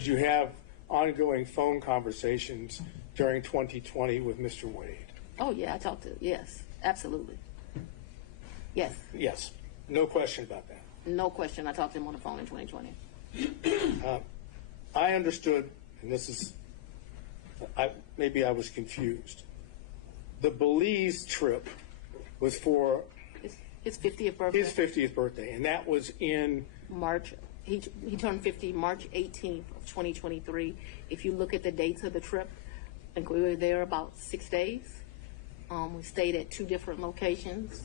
Did you have ongoing phone conversations during 2020 with Mr. Wade? Oh, yeah, I talked to, yes, absolutely. Yes. Yes, no question about that. No question. I talked to him on the phone in 2020. I understood, and this is, maybe I was confused. The Belize trip was for his 50th birthday. His 50th birthday, and that was in March. He turned 50 March 18th of 2023. If you look at the dates of the trip, I think we were there about 6 days. We stayed at 2 different locations.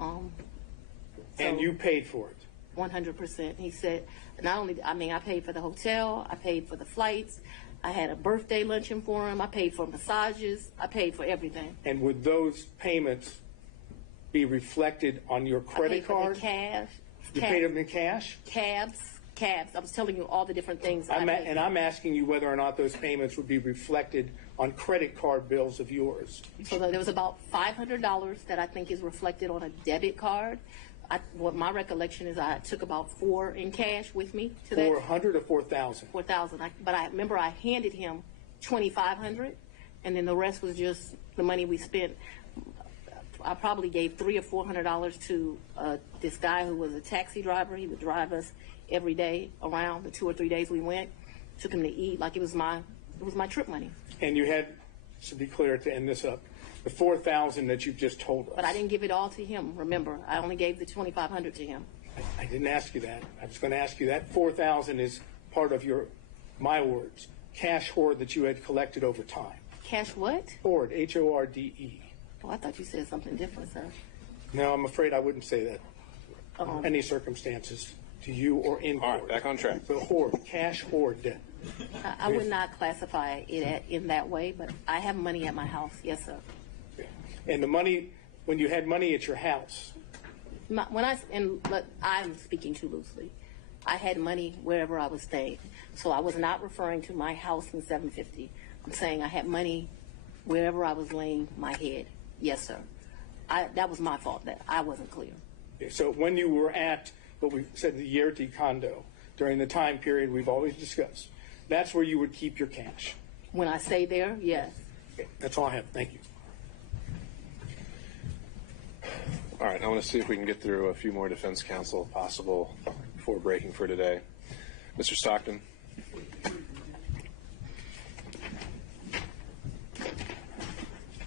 And you paid for it? 100%. He said, not only, I mean, I paid for the hotel, I paid for the flights, I had a birthday luncheon for him, I paid for massages, I paid for everything. And would those payments be reflected on your credit card? I paid for the cash. You paid them in cash? Cabs. I was telling you all the different things. And I'm asking you whether or not those payments would be reflected on credit card bills of yours. So there was about $500 that I think is reflected on a debit card. What my recollection is, I took about 4 in cash with me to that. 400 or 4,000? 4,000. But I remember I handed him 2,500, and then the rest was just the money we spent. I probably gave $300 or $400 to this guy who was a taxi driver. He would drive us every day around the 2 or 3 days we went. Took him to eat like it was my trip money. And you had, to be clear, to end this up, the 4,000 that you've just told us. But I didn't give it all to him. Remember, I only gave the 2,500 to him. I didn't ask you that. I was going to ask you that 4,000 is part of your, my words, cash hoard that you had collected over time. Cash what? Hoard, H-O-R-D-E. Oh, I thought you said something different, sir. No, I'm afraid I wouldn't say that under any circumstances to you or in court. All right, back on track. The hoard, cash hoard. I would not classify it in that way, but I have money at my house. Yes, sir. And the money, when you had money at your house? I'm speaking too loosely. I had money wherever I was staying. So I was not referring to my house in 750. I'm saying I had money wherever I was laying my head. Yes, sir. That was my fault that I wasn't clear. Okay, so when you were at what we said the Yerti condo during the time period we've always discussed, that's where you would keep your cash? When I say there, yes. Okay, that's all I have. Thank you. All right, I want to see if we can get through a few more defense counsel if possible before breaking for today. Mr. Stockton.